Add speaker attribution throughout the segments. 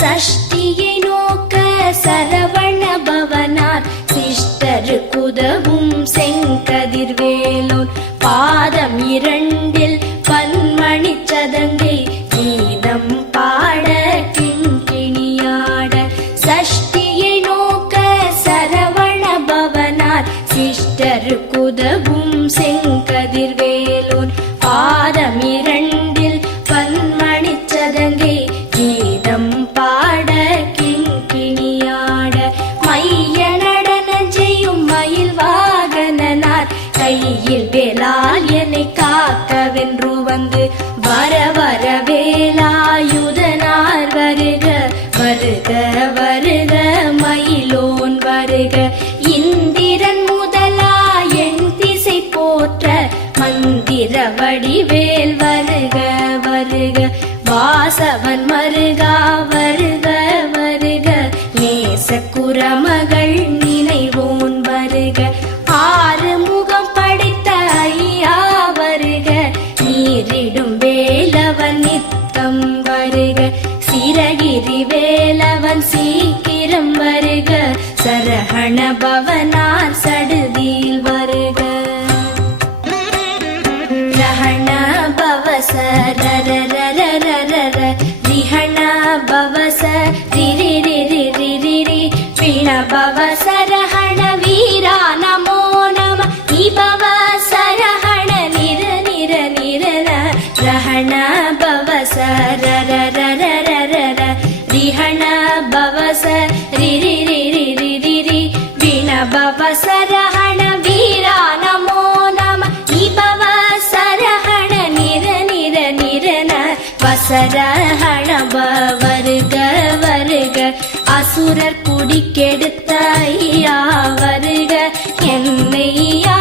Speaker 1: சஷ்டியை நோக்க சரவண பவனார். சிஷ்டருக்கு உதவும் செங்கதிர்வேலோன் பாதம் இரண்டு வருக. அசுரர் குடிக்கெடுத்த ஐயா வருக. என்னையா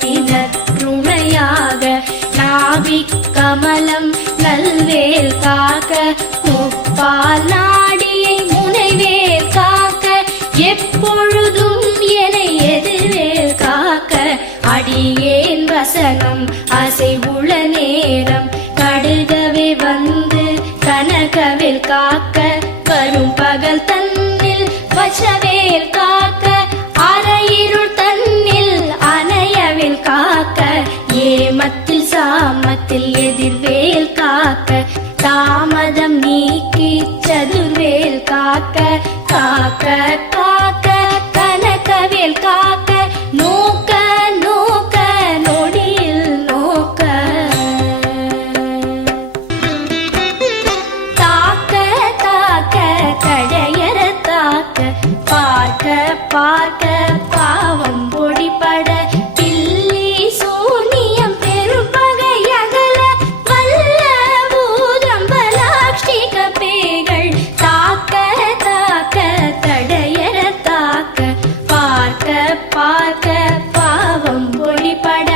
Speaker 1: நலத்தினர் துணையாக நாபி கமலம் நல்வேல் காக்க முப்பால் நாடியை முனைவேல் காக்க எப்பொழுதும் என எதிர்வேல் காக்க. அடியேன் வசனம் அசைவுள நேரம் கடுகவே வந்து கனகவில் காக்க. வரும் பகல் தன்னில் வசவேல் காக்க. மத்தில் சாம பார்க்க பார்க்க பாவம் பொழிபட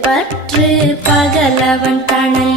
Speaker 1: பற்று பகலவன் தனை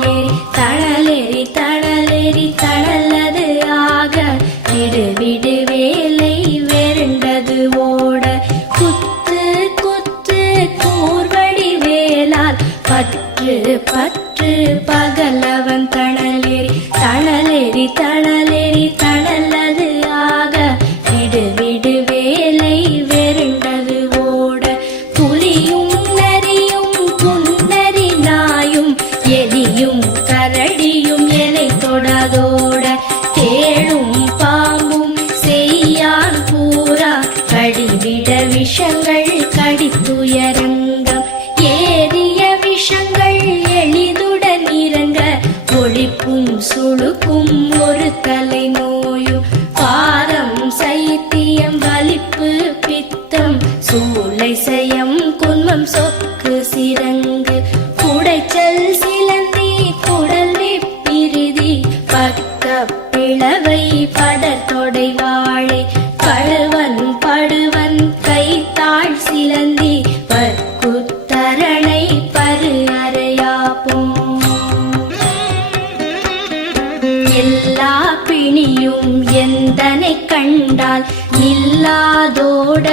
Speaker 1: எந்தனை கண்டால் இல்லாதோட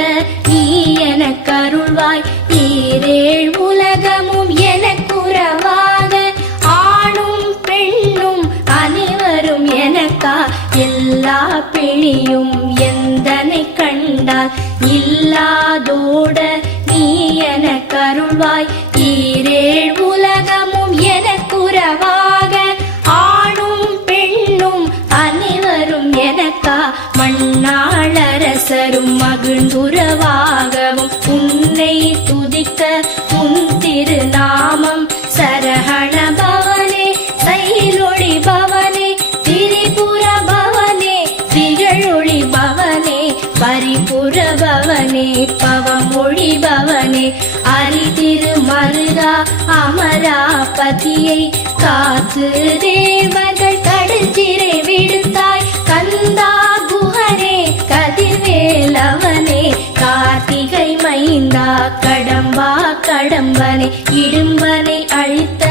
Speaker 1: நீ என கருள்வாய். ஈரேழ் உலகமும் எனக்குறவாக ஆணும் பெண்ணும் அனைவரும் எனக்கா? எல்லா பிணியும் எந்தனை கண்டால் இல்லாதோட நீ என கருள்வாய். அரசரும் மகிழ்ந்துறவாகவும் உன்னை துதிக்க உன் திருநாமம் சரஹண பவனே செயலொழி பவனே திரிபுர பவனே திகழொழி பவனே பரிபுர பவனே பவமொழி பவனே. அரிதிரு மருகா அமராபதியை காத்து தேவன் கடம்பனை இடும்பனை அழித்த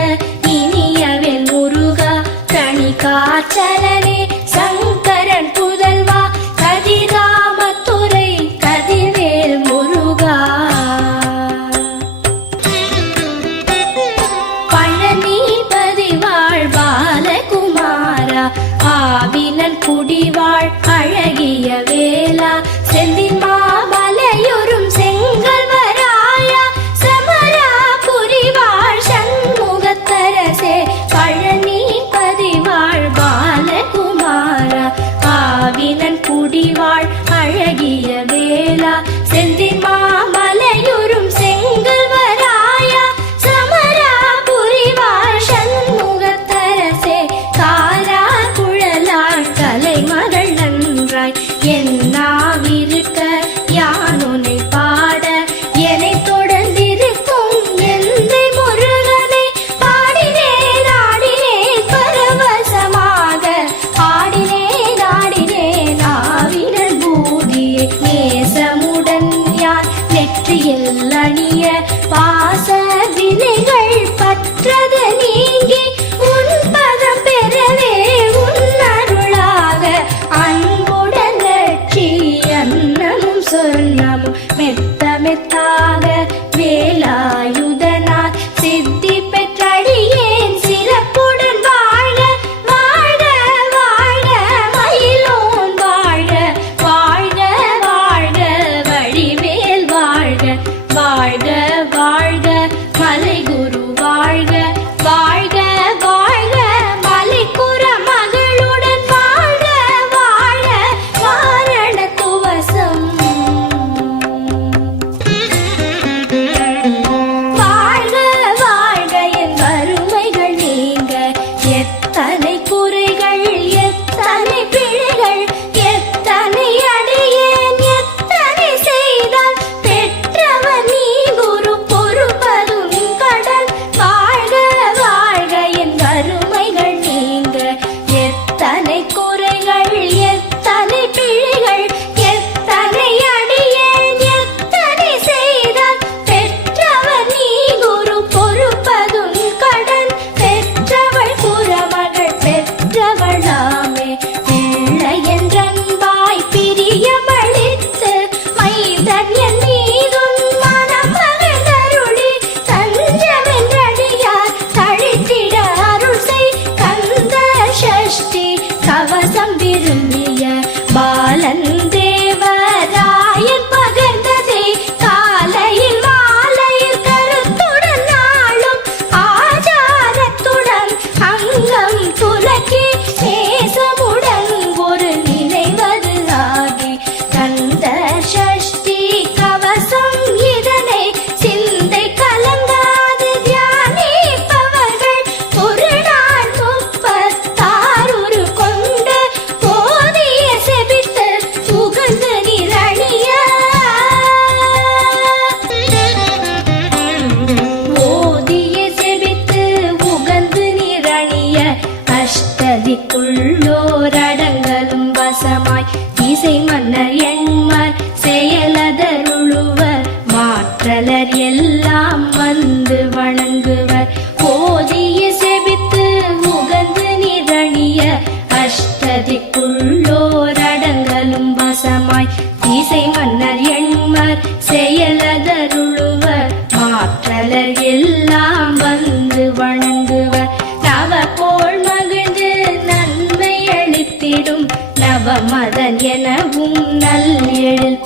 Speaker 1: இனியவன் முருகா தனி காச்சலனை Yeah. அஷ்டதிக்குள்ளோரடங்கலும் வசமாய் திசை மன்னர்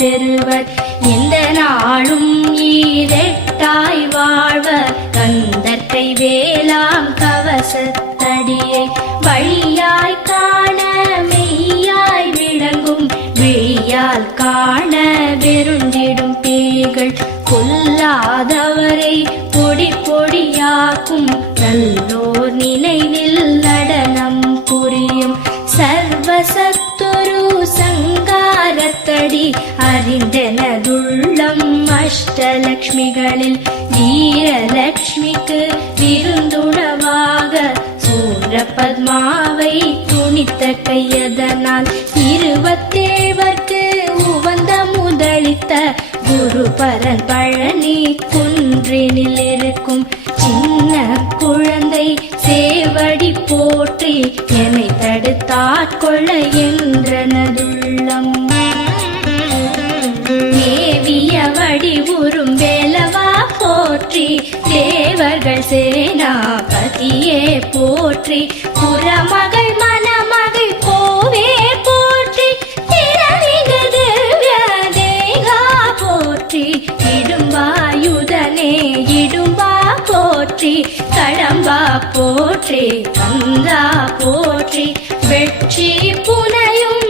Speaker 1: பெறுவர். எந்த நாளும் ஈரெட்டாய் வாழ்வர் கந்தற்கை வேளாம் கவசத்தடியை வழியாய் காண மெய்யாய் விளங்கும் விழியால் காண வெருண்டிடும் பேய்கள். கொல்லாதவரை பொடி பொடியாக்கும் நல்லோர் நினைவில் நடனம் புரியும். சர்வசத்துரு அறிந்தனதுள்ளம் அஷ்டலக்ஷ்மிகளில் வீரலக்ஷ்மிக்கு விருந்துணவாக சூர பத்மாவை துணித்த கையதனால் இருபத்தேவர்க்கு உவந்த முதலித்த குரு பரன் பழனி குன்றினில் இருக்கும் சின்ன குழந்தை சேவடி போற்றி என்னை தடுத்தாட்கொள்ள என்றனதுள்ளம். சேனாபதியே போற்றி. புறமகள் மணமகள் கோவே போற்றி. திறமிகு தேகா போற்றி. இடும்பாயுதனே இடும்பா போற்றி. கடம்பா போற்றி கந்தா போற்றி. வெற்றி புனையும்